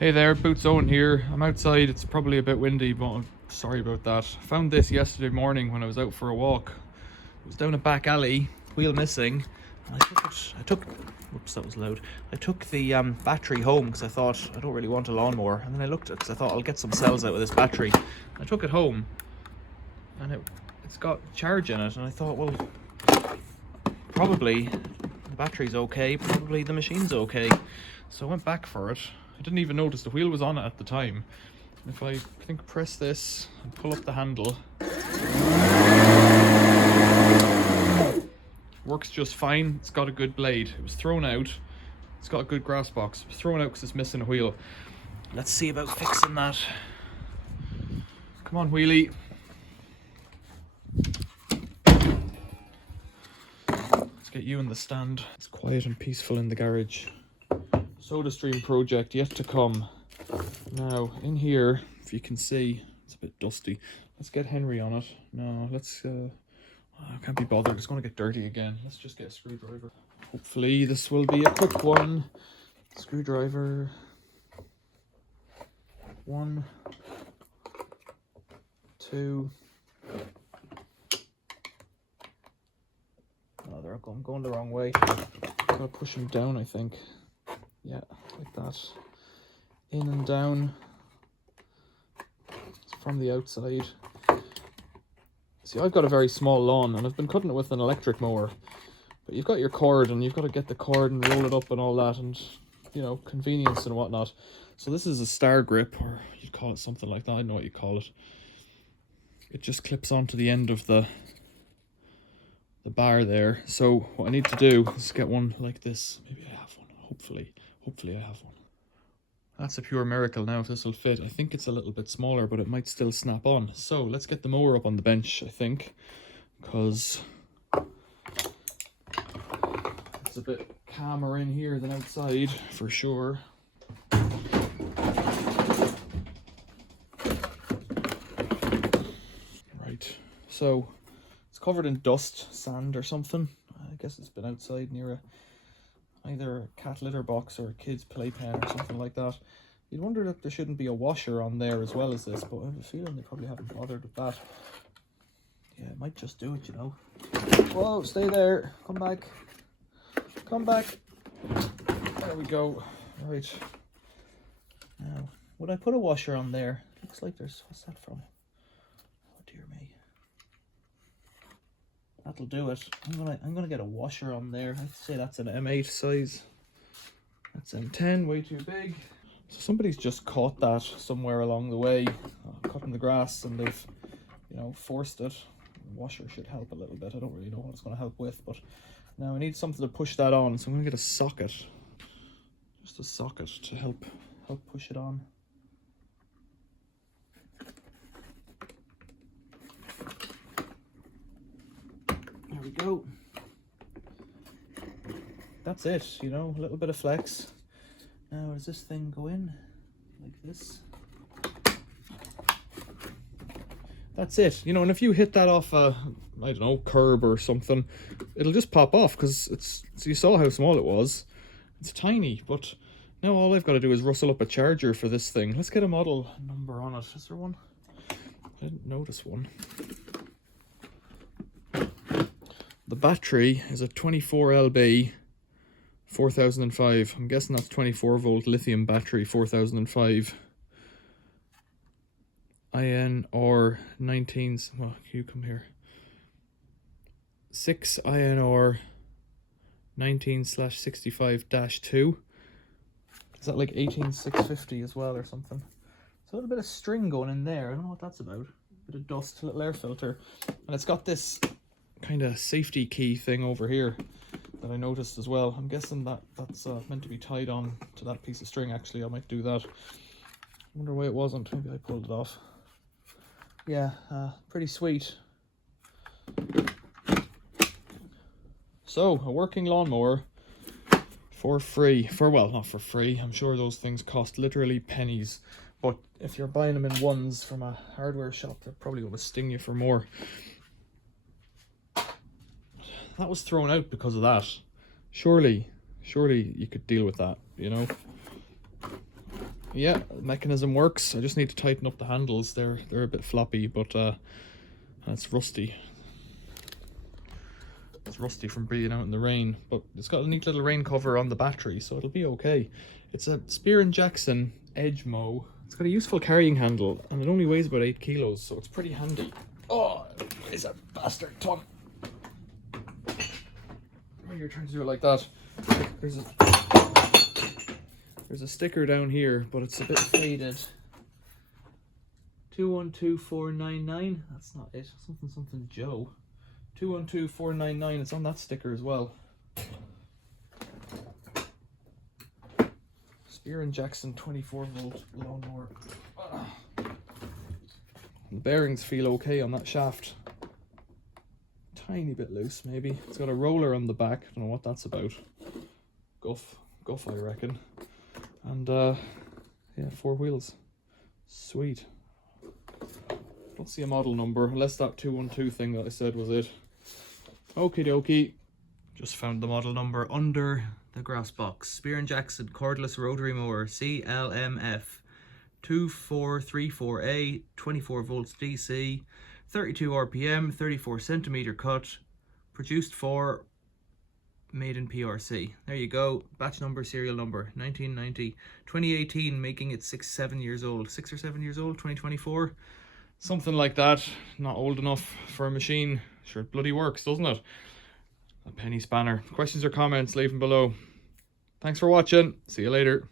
Hey there, Boots Owen here. I'm outside, it's probably a bit windy, but I'm sorry about that. I found this yesterday morning when I was out for a walk. It was down a back alley, wheel missing. And whoops, that was loud. I took the battery home because I thought I don't really want a lawnmower. And then I looked at it because I thought I'll get some cells out of this battery. I took it home and it's got charge in it. And I thought, well, probably the battery's okay, probably the machine's okay. So I went back for it. I didn't even notice the wheel was on it at the time. If I press this and pull up the handle, works just fine. It's got a good blade. It was thrown out. It's got a good grass box. It was thrown out because it's missing a wheel. Let's see about fixing that. Come on, wheelie. Let's get you in the stand. It's quiet and peaceful in the garage. SodaStream project yet to come. Now in here, if you can see, it's a bit dusty. Let's get Henry on it. No, I can't be bothered. It's going to get dirty again. Let's just get a screwdriver. Hopefully this will be a quick one. Screwdriver. 1, 2. Oh, I'm going the wrong way. Gotta push them down, I think. Yeah, like that. In and down. It's from the outside. See, I've got a very small lawn and I've been cutting it with an electric mower. But you've got your cord and you've got to get the cord and roll it up and all that, and, you know, convenience and whatnot. So this is a star grip, or you'd call it something like that. I don't know what you call it. It just clips onto the end of the bar there. So what I need to do is get one like this. Maybe I have one. Hopefully I have one. That's a pure miracle now if this will fit. I think it's a little bit smaller, but it might still snap on. So let's get the mower up on the bench, I think, because it's a bit calmer in here than outside for sure. Right, so it's covered in dust, sand or something. I guess it's been outside near either a cat litter box or a kid's playpen or something like that. You'd wonder if there shouldn't be a washer on there as well as this, but I have a feeling they probably haven't bothered with that. Yeah, it might just do it, you know. Whoa, stay there. Come back. Come back. There we go. Right. Now, would I put a washer on there? Looks like there's... What's that from? Oh, dear me. That'll do it. I'm gonna get a washer on there. I'd say that's an M8 size. That's M10, way too big. So somebody's just caught that somewhere along the way, cutting the grass, and they've, you know, forced it. The washer should help a little bit. I don't really know what it's going to help with, but now I need something to push that on. So I'm gonna get a socket, just a socket to help push it on. There we go. That's it, you know, a little bit of flex. Now, does this thing go in like this? That's it, you know, and if you hit that off a, I don't know, curb or something, it'll just pop off because so you saw how small it was. It's tiny, but now all I've got to do is rustle up a charger for this thing. Let's get a model number on it. Is there one? I didn't notice one. The battery is a 24LB 4005. I'm guessing that's 24 volt lithium battery 4005. INR 19. Well, you come here. 6 INR 19/65-2. Is that like 18650 as well or something? There's a little bit of string going in there. I don't know what that's about. A bit of dust, a little air filter. And it's got this kind of safety key thing over here that I noticed as well. I'm guessing that's meant to be tied on to that piece of string. Actually, I might do that. I wonder why it wasn't. Maybe I pulled it off. Yeah, pretty sweet. So, a working lawnmower for free. Well, not for free. I'm sure those things cost literally pennies. But if you're buying them in ones from a hardware shop, they're probably going to sting you for more. That was thrown out because of that. Surely you could deal with that, you know? yeah, the mechanism works. I just need to tighten up the handles. They're a bit floppy, but it's rusty. It's rusty from being out in the rain, but it's got a neat little rain cover on the battery, so it'll be okay. It's a Spear & Jackson Edge Mow. It's got a useful carrying handle, and it only weighs about 8 kilos, so it's pretty handy. Oh, it's a bastard tongue. When you're trying to do it like that, there's a sticker down here, but it's a bit faded. 212499. That's not it. Something Joe. 212499. It's on that sticker as well. Spear & Jackson 24-volt lawnmower. The bearings feel okay on that shaft. Tiny bit loose, maybe. It's got a roller on the back. I don't know what that's about. Guff, I reckon. And yeah, 4 wheels. Sweet. Don't see a model number, unless that 212 thing that I said was it. Okie dokie. Just found the model number under the grass box. Spear & Jackson cordless rotary mower, CLMF 2434A, 24 volts DC, 32 RPM, 34 centimeter cut, produced for, made in PRC. There you go. Batch number, serial number, 1990, 2018, making it 6 or 7 years old, 2024. Something like that. Not old enough for a machine. Sure, it bloody works, doesn't it? A penny spanner. Questions or comments, leave them below. Thanks for watching. See you later.